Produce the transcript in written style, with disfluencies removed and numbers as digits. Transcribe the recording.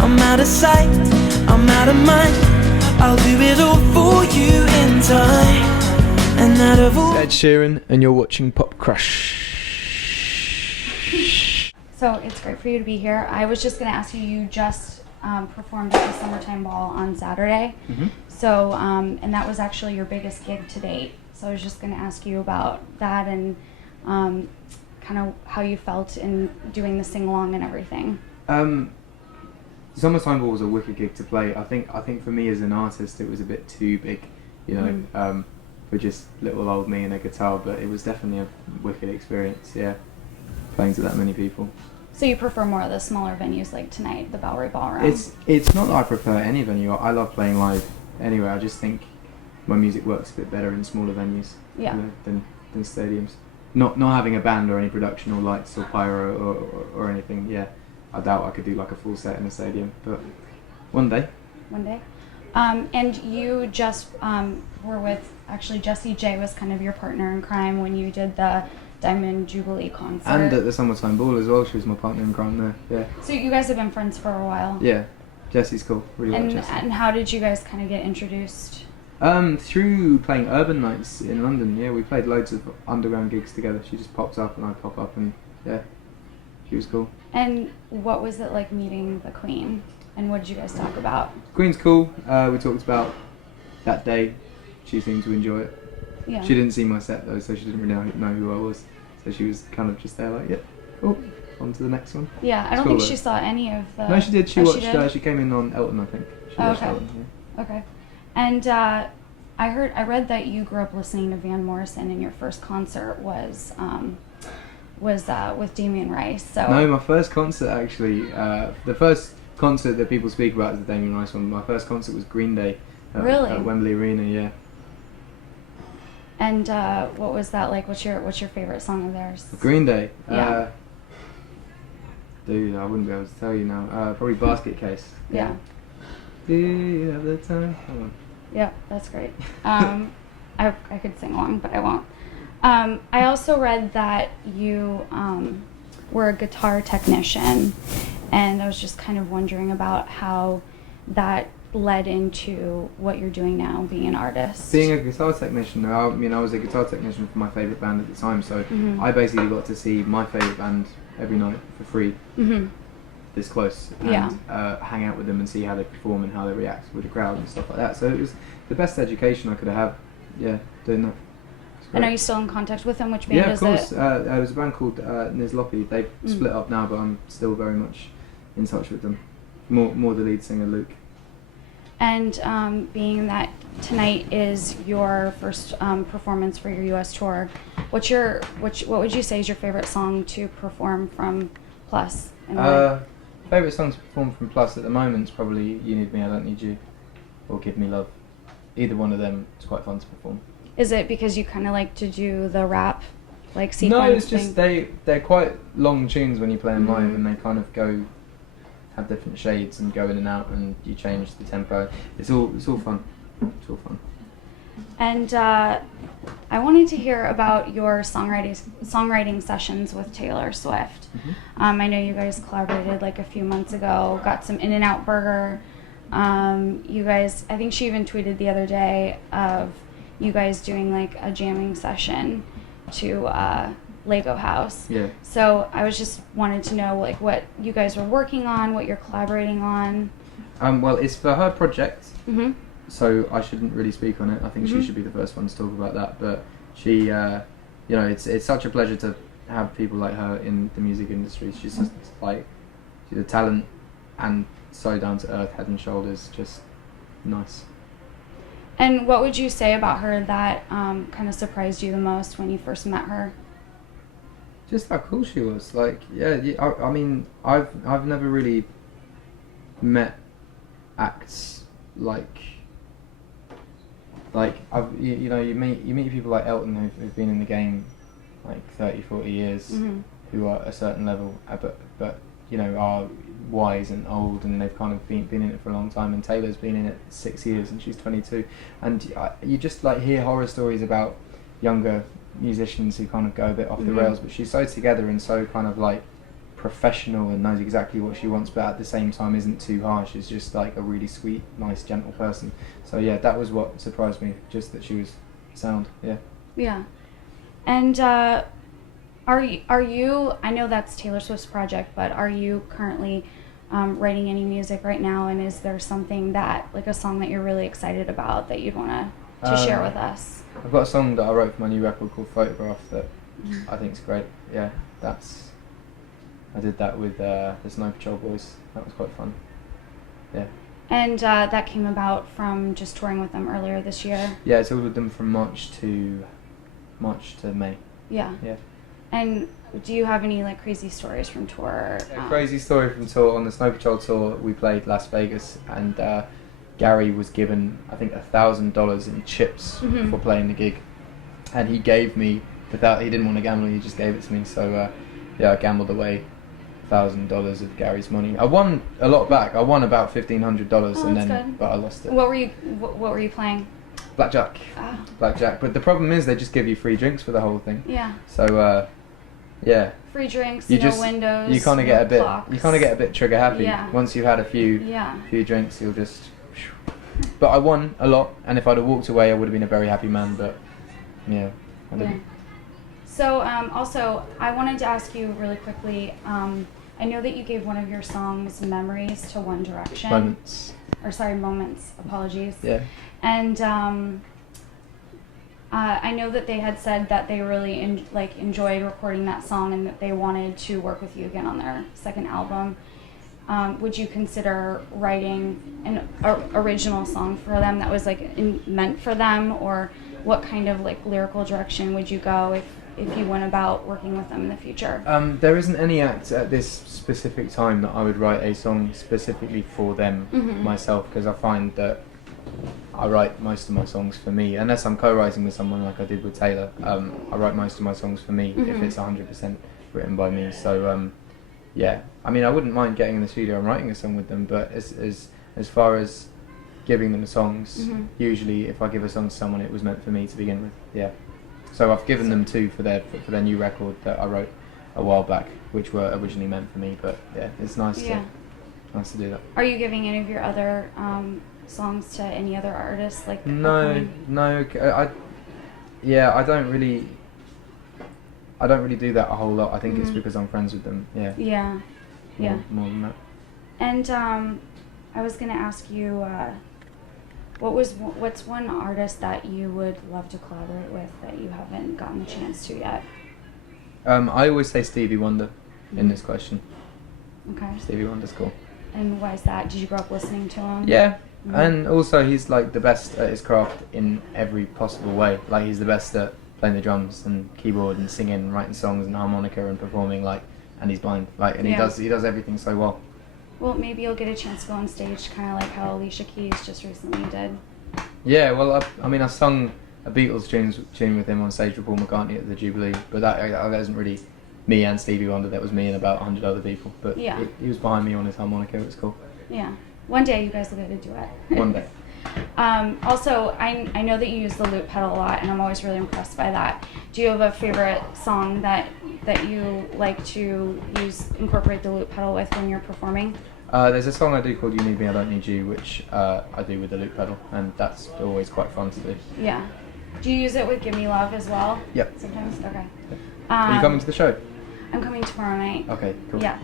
I'm out of sight, I'm out of mind. I'll do it all for you in time. And out of all... Ed Sheeran, and you're watching PopCrush. So it's great for you to be here. I was just going to ask you, you just performed at the Summertime Ball on Saturday. Mm-hmm. So, and that was actually your biggest gig to date. So I was just going to ask you about that and kind of how you felt in doing the sing-along and everything. Summertime Ball was a wicked gig to play. I think for me as an artist, it was a bit too big, you know, for just little old me and a guitar. But it was definitely a wicked experience. Yeah, playing to that many people. So you prefer more of the smaller venues like tonight, the Bowery Ballroom? It's not that I prefer any venue. I love playing live anyway. I just think my music works a bit better in smaller venues, yeah, you know, than stadiums. Not having a band or any production or lights or pyro or anything. Yeah, I doubt I could do like a full set in a stadium, but one day. One day. And you just were with, actually Jessie J was kind of your partner in crime when you did the Diamond Jubilee concert. And at the Summertime Ball as well, she was my partner in crime there, yeah. So you guys have been friends for a while? Yeah, Jessie's cool, really like Jessie. And how did you guys kind of get introduced? Through playing urban nights in London, yeah, we played loads of underground gigs together. She just popped up and I'd pop up and yeah, she was cool. And what was it like meeting the Queen? And what did you guys talk about? Queen's cool, we talked about that day, she seemed to enjoy it. Yeah. She didn't see my set though, so she didn't really know who I was. So she was kind of just there like, yeah, oh, on to the next one. Yeah, I don't think she saw any of the... No, she did. She watched. She she came in on Elton, I think. She watched Elton, yeah. Okay. And I read that you grew up listening to Van Morrison, and your first concert was with Damien Rice. So no, my first concert actually, the first concert that people speak about is the Damien Rice one. My first concert was Green Day. Really? At Wembley Arena, yeah. And what was that like? What's your favorite song of theirs? Green Day. Yeah. Dude, I wouldn't be able to tell you now. Probably Basket Case. Yeah. Do you have the time? Come on. Yeah, that's great. I could sing along, but I won't. I also read that you were a guitar technician, and I was just kind of wondering about how that led into what you're doing now, being an artist. Being a guitar technician, I was a guitar technician for my favourite band at the time, so I basically got to see my favourite band every night for free, this close, and hang out with them and see how they perform and how they react with the crowd and stuff like that. So it was the best education I could have had, doing that. And are you still in contact with them? Which band is it? Yeah, of course. It was a band called Nizlopi. They've split up now, but I'm still very much in touch with them. More the lead singer, Luke. And being that tonight is your first performance for your U.S. tour, what would you say is your favorite song to perform from Plus? Favorite song to perform from Plus at the moment is probably "You Need Me, I Don't Need You," or "Give Me Love." Either one of them is quite fun to perform. Is it because you kind of like to do the rap, like sequence? No, it's just they're quite long tunes when you play them live, and they kind of have different shades and go in and out, and you change the tempo. It's all fun. It's all fun. And I wanted to hear about your songwriting sessions with Taylor Swift. I know you guys collaborated like a few months ago. Got some In-N-Out Burger. You guys, I think she even tweeted the other day of you guys doing like a jamming session to Lego House. Yeah. So I was just wanted to know like what you guys were working on, what you're collaborating on. Well, it's for her project, Mm-hmm. so I shouldn't really speak on it. I think she should be the first one to talk about that. But she, it's such a pleasure to have people like her in the music industry. She's just like, she's a talent and so down to earth, head and shoulders, just nice. And what would you say about her that kind of surprised you the most when you first met her? Just how cool she was. Like, I mean, I've never really met acts like you meet people like Elton who've been in the game like 30-40 years, who are at a certain level, but are wise and old, and they've kind of been in it for a long time. And Taylor's been in it 6 years, and she's 22. And you just like hear horror stories about younger musicians who kind of go a bit off the rails, but she's so together and so kind of like professional and knows exactly what she wants, but at the same time isn't too harsh. Is just like a really sweet, nice, gentle person. So yeah, that was what surprised me, just that she was sound. Yeah. Yeah. And are you? I know that's Taylor Swift's project, but are you currently writing any music right now? And is there something that, like a song that you're really excited about that you'd want to share with us? I've got a song that I wrote for my new record called Photograph that I think is great. Yeah, I did that with the Snow Patrol boys. That was quite fun. Yeah. And that came about from just touring with them earlier this year? Yeah, I toured with them from March to May. Yeah. Yeah. And do you have any like crazy stories from tour? A crazy story from tour. On the Snow Patrol tour, we played Las Vegas, and Gary was given, I think, $1,000 in chips for playing the gig, and he gave me, without, he didn't want to gamble, he just gave it to me. So yeah, I gambled away $1,000 of Gary's money. I won a lot back. I won about $1,500, and then good. but I lost it. What were you playing? Blackjack. Oh. Blackjack. But the problem is they just give you free drinks for the whole thing. Yeah. So yeah. Free drinks, You no just windows. you kind of no get a bit clocks. you kind of get a bit trigger happy. Yeah. Once you've had a few drinks, you'll just. But I won a lot, and if I'd have walked away, I would have been a very happy man. But yeah, I didn't. Yeah. So also, I wanted to ask you really quickly. I know that you gave one of your songs "Memories" to One Direction. Moments. Moments. Apologies. Yeah. And I know that they had said that they really enjoyed recording that song and that they wanted to work with you again on their second album. Would you consider writing an original song for them that was like meant for them, or what kind of like lyrical direction would you go if you went about working with them in the future? There isn't any act at this specific time that I would write a song specifically for them myself, because I find that I write most of my songs for me, unless I'm co-writing with someone like I did with Taylor. I write most of my songs for me if it's 100% written by me. So yeah, I mean, I wouldn't mind getting in the studio and writing a song with them, but as far as giving them songs, usually if I give a song to someone, it was meant for me to begin with. Yeah. So I've given them two for their new record that I wrote a while back, which were originally meant for me. But yeah, it's nice to do that. Are you giving any of your other songs to any other artists? Like no, I don't really do that a whole lot. I think it's because I'm friends with them. Yeah. Yeah. More than that. And I was gonna ask you, what's one artist that you would love to collaborate with that you haven't gotten the chance to yet? I always say Stevie Wonder in this question. Okay. Stevie Wonder's cool. And why is that? Did you grow up listening to him? Yeah. And also he's like the best at his craft in every possible way. Like he's the best at playing the drums and keyboard and singing and writing songs and harmonica and performing, like, and he's blind, like, and he does everything so well. Well, maybe you'll get a chance to go on stage, kind of like how Alicia Keys just recently did. Yeah, well, I mean, I sung a Beatles tune with him on stage with Paul McCartney at the Jubilee, but that wasn't really me and Stevie Wonder. That was me and about 100 other people. But he was behind me on his harmonica. It was cool. Yeah. One day you guys will get to do it. One day. Also, I know that you use the loop pedal a lot, and I'm always really impressed by that. Do you have a favorite song that you like to incorporate the loop pedal with when you're performing? There's a song I do called You Need Me, I Don't Need You, which I do with the loop pedal, and that's always quite fun to do. Yeah. Do you use it with Give Me Love as well? Yep. Sometimes? Okay. Are you coming to the show? I'm coming tomorrow night. Okay, cool. Yeah.